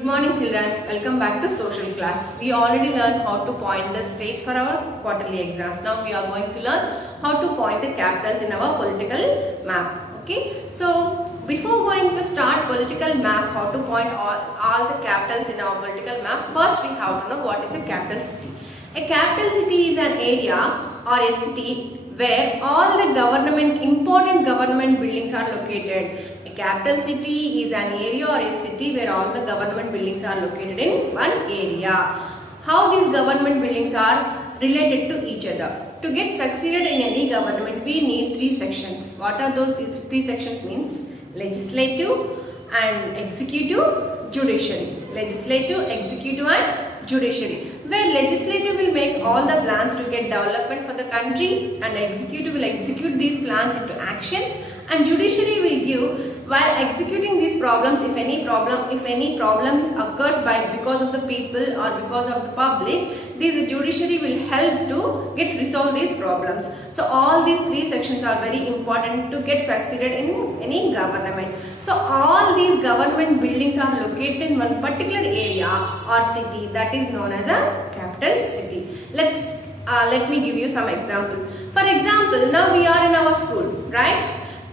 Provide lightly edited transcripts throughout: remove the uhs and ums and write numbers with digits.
Good morning children, welcome back to social class. We already learned how to point the states for our quarterly exams. Now we are going to learn how to point the capitals in our political map. Okay, so before going to start political map, how to point all the capitals in our political map, first we have to know what is a capital city. A capital city is an area or a city where all the important government buildings are located. A capital city is an area or a city where all the government buildings are located in one area. How these government buildings are related to each other? To get succeeded in any government, we need three sections. What are those three sections means? Legislative and executive, judiciary. Legislative, executive and judiciary. Where legislative will make all the plans to get development for the country and executive will execute these plans into actions, and judiciary will give while executing these problems if any problem occurs because of the people or because of the public, this judiciary will help to get resolve these problems. So all these three sections are very important to get succeeded in any government. So all these government buildings are located in one particular area or city, that is known as a capital city. Let me give you some example. For example, now we are in our school, right?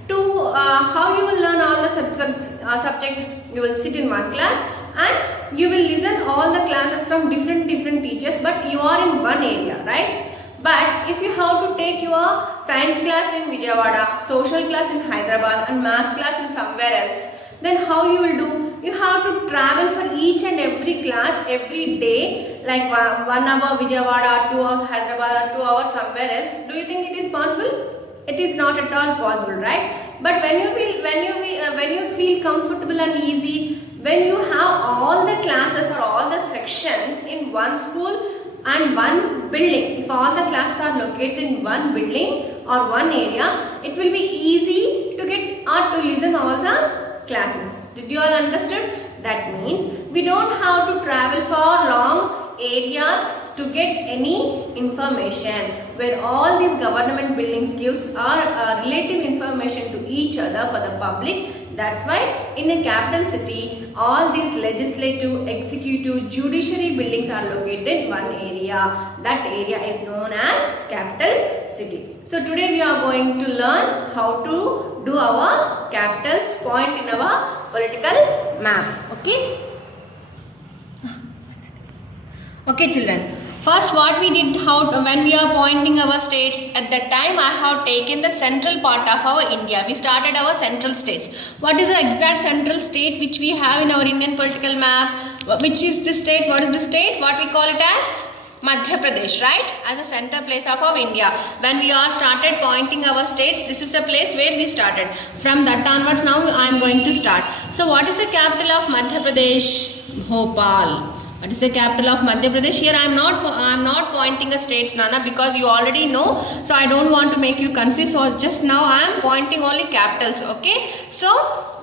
How you will learn all the subjects, you will sit in one class and you will listen all the classes from different teachers, but you are in one area, right? But if you have to take your science class in Vijayawada, social class in Hyderabad and maths class in somewhere else, then how you will do? You have to travel for each and every class every day, like 1 hour Vijayawada, 2 hours Hyderabad, or 2 hours somewhere else. Do you think it is possible? It is not at all possible, right? But when you feel comfortable and easy, when you have all the classes or all the sections in one school and one building, if all the classes are located in one building or one area, it will be easy to get or to listen all the classes. Did you all understood? That means we don't have to travel for long areas to get any information, where all these government buildings gives our relative information to each other for the public. That's why in a capital city, all these legislative, executive, judiciary buildings are located in one area. That area is known as capital city. So today we are going to learn how to do our capitals point in our political map. Okay? Okay children. First what we did, when we are pointing our states, at that time I have taken the central part of our India. We started our central states. What is the exact central state which we have in our Indian political map? Which is the state? What is the state? What we call it as? Madhya Pradesh, right? As a center place of our India. When we are started pointing our states, this is the place where we started. From that onwards now I am going to start. So what is the capital of Madhya Pradesh? Bhopal. What is the capital of Madhya Pradesh? Here I am not pointing the states, Nana, because you already know. So I don't want to make you confused. So just now I am pointing only capitals. Okay. So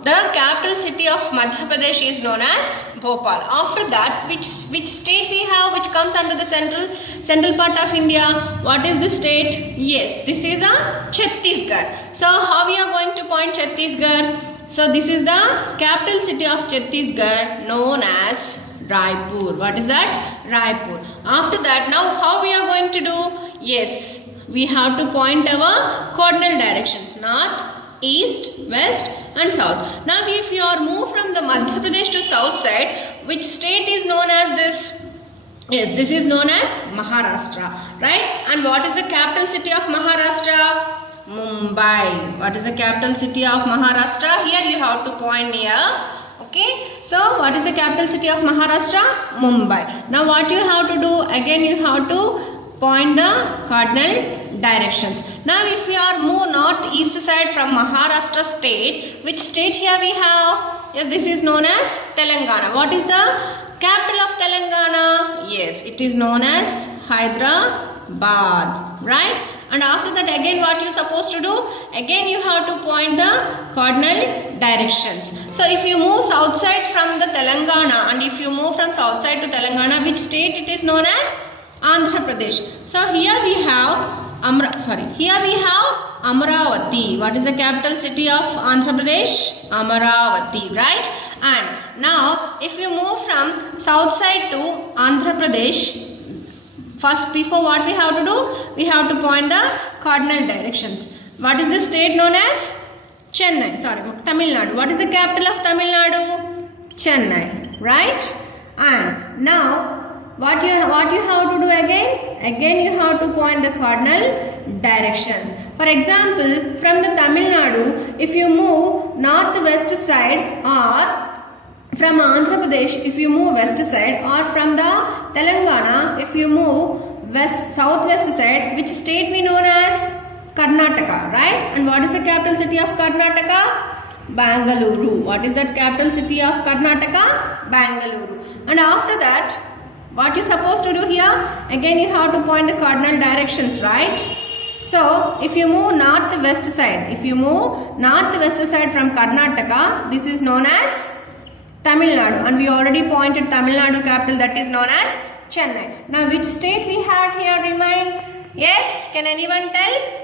the capital city of Madhya Pradesh is known as Bhopal. After that, which state we have which comes under the central part of India? What is the state? Yes, this is a Chhattisgarh. So how we are going to point Chhattisgarh? So this is the capital city of Chhattisgarh, known as Raipur. What is that? Raipur. After that, now how we are going to do? Yes, we have to point our cardinal directions: north, east, west and south. Now if you are moved from the Madhya Pradesh to south side, which state is known as this? Yes, this is known as Maharashtra, right? And what is the capital city of Maharashtra? Mumbai. What is the capital city of Maharashtra? Here you have to point here. Okay, so what is the capital city of Maharashtra? Mumbai. Now what you have to do? Again you have to point the cardinal directions. Now if we are move northeast side from Maharashtra state, which state here we have? Yes, this is known as Telangana. What is the capital of Telangana? Yes, it is known as Hyderabad, right? And after that again what you supposed to do? Again you have to point the cardinal directions. So if you move south side from the Telangana and if you move from south side to Telangana, which state it is known as? Andhra Pradesh. So here we have Amaravati. What is the capital city of Andhra Pradesh? Amaravati, right? And now if you move from south side to Andhra Pradesh, first before what we have to do, we have to point the cardinal directions. What is the state known as? Chennai, sorry, Tamil Nadu. What is the capital of Tamil Nadu? Chennai, right? And now what you have to do again? Again you have to point the cardinal directions. For example, from the Tamil Nadu, if you move northwest side, or from Andhra Pradesh if you move west side, or from the Telangana if you move southwest side, which state we known as? Karnataka, right? And what is the capital city of Karnataka? Bangalore. What is that capital city of Karnataka? Bangalore. And after that, what you supposed to do here? Again you have to point the cardinal directions, right? So if you move northwest side, from Karnataka, this is known as Tamil Nadu, and we already pointed Tamil Nadu capital, that is known as Chennai. Now which state we have here remain? Yes, can anyone tell?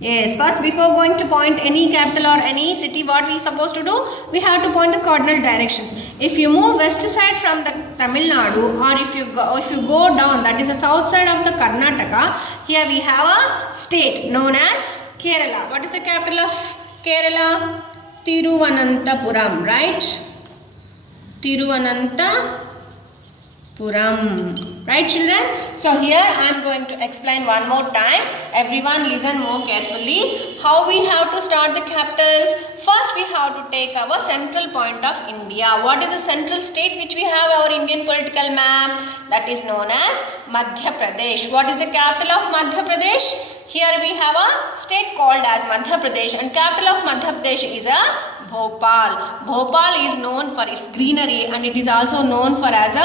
Yes, first before going to point any capital or any city, what we supposed to do? We have to point the cardinal directions. If you move west side from the Tamil Nadu, or if you go down, that is the south side of the Karnataka, here we have a state known as Kerala. What is the capital of Kerala? Tiruvananthapuram, right? Tiruvananthapuram. Right, children? So here I am going to explain one more time. Everyone listen more carefully. How we have to start the capitals? First we have to take our central point of India. What is the central state which we have our Indian political map? That is known as Madhya Pradesh. What is the capital of Madhya Pradesh? Here we have a state called as Madhya Pradesh, and capital of Madhya Pradesh is a Bhopal. Bhopal is known for its greenery, and it is also known for as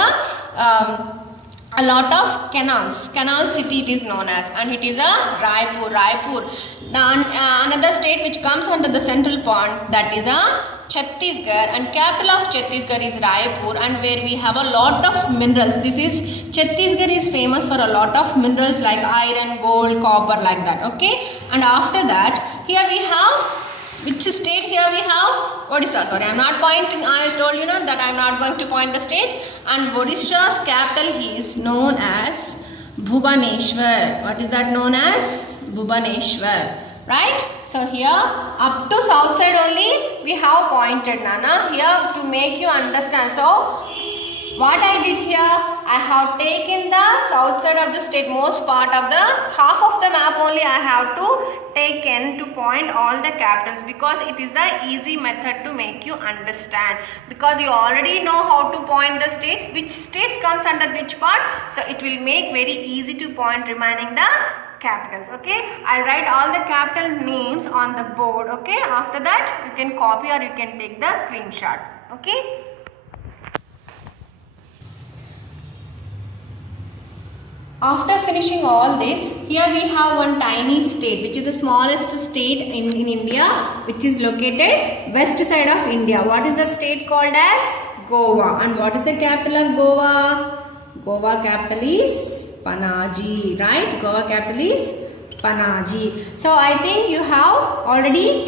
a lot of canals. Canal city it is known as, and it is a Raipur. Another state which comes under the central point, that is a Chhattisgarh, and capital of Chhattisgarh is Raipur, and where we have a lot of minerals. Chhattisgarh is famous for a lot of minerals like iron, gold, copper, like that. Okay, and after that here we have which state? Here we have Odisha. Sorry, I am not pointing. I told you that I am not going to point the states. And Odisha's capital is known as Bhubaneswar. What is that known as? Bhubaneswar. Right? So here up to south side only we have pointed, Nana, here to make you understand. So what I did here, I have taken the south side of the state, most part of the half of the map only I have to taken to point all the capitals, because it is the easy method to make you understand, because you already know how to point the states, which states comes under which part, so it will make very easy to point remaining the capitals. Okay, I'll write all the capital names on the board. Okay, after that you can copy or you can take the screenshot. Okay. After finishing all this, here we have one tiny state, which is the smallest state in India, which is located west side of India. What is that state called as? Goa. And what is the capital of Goa? Goa capital is Panaji, right? Goa capital is Panaji. So I think you have already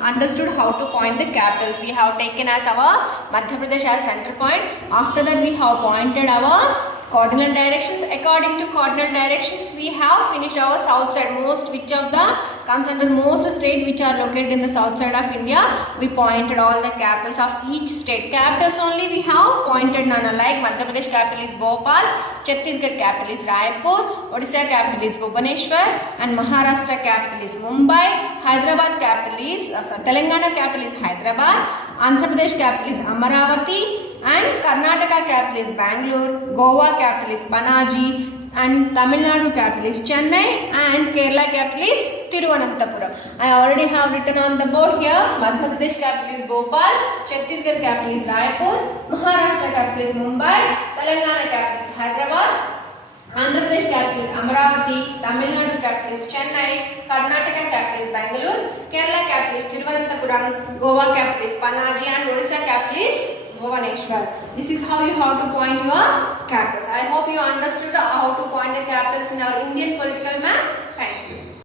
understood how to point the capitals. We have taken as our Madhya Pradesh as center point. After that we have pointed our cardinal directions. According to cardinal directions, we have finished our south side. Which of the comes under most state which are located in the south side of India. We pointed all the capitals of each state. Capitals only we have pointed none. Like Madhya Pradesh capital is Bhopal, Chhattisgarh capital is Raipur, Odisha capital is Bhubaneswar, and Maharashtra capital is Mumbai. Hyderabad capital is Telangana capital is Hyderabad. Andhra Pradesh capital is Amaravati. And Karnataka capital is Bangalore, Goa capital is Panaji, and Tamil Nadu capital is Chennai, and Kerala capital is Tiruvananthapuram. I already have written on the board here. Madhya Pradesh capital is Bhopal, Chhattisgarh capital is Raipur, Maharashtra capital is Mumbai, Telangana capital is Hyderabad, Andhra Pradesh capital is Amaravati, Tamil Nadu capital is Chennai, Karnataka capital is Bangalore, Kerala capital is Tiruvananthapuram, Goa capital is Panaji, and Odisha capital is Bhubaneswar. This is how you have to point your capitals. I hope you understood how to point the capitals in our Indian political map. Thank you.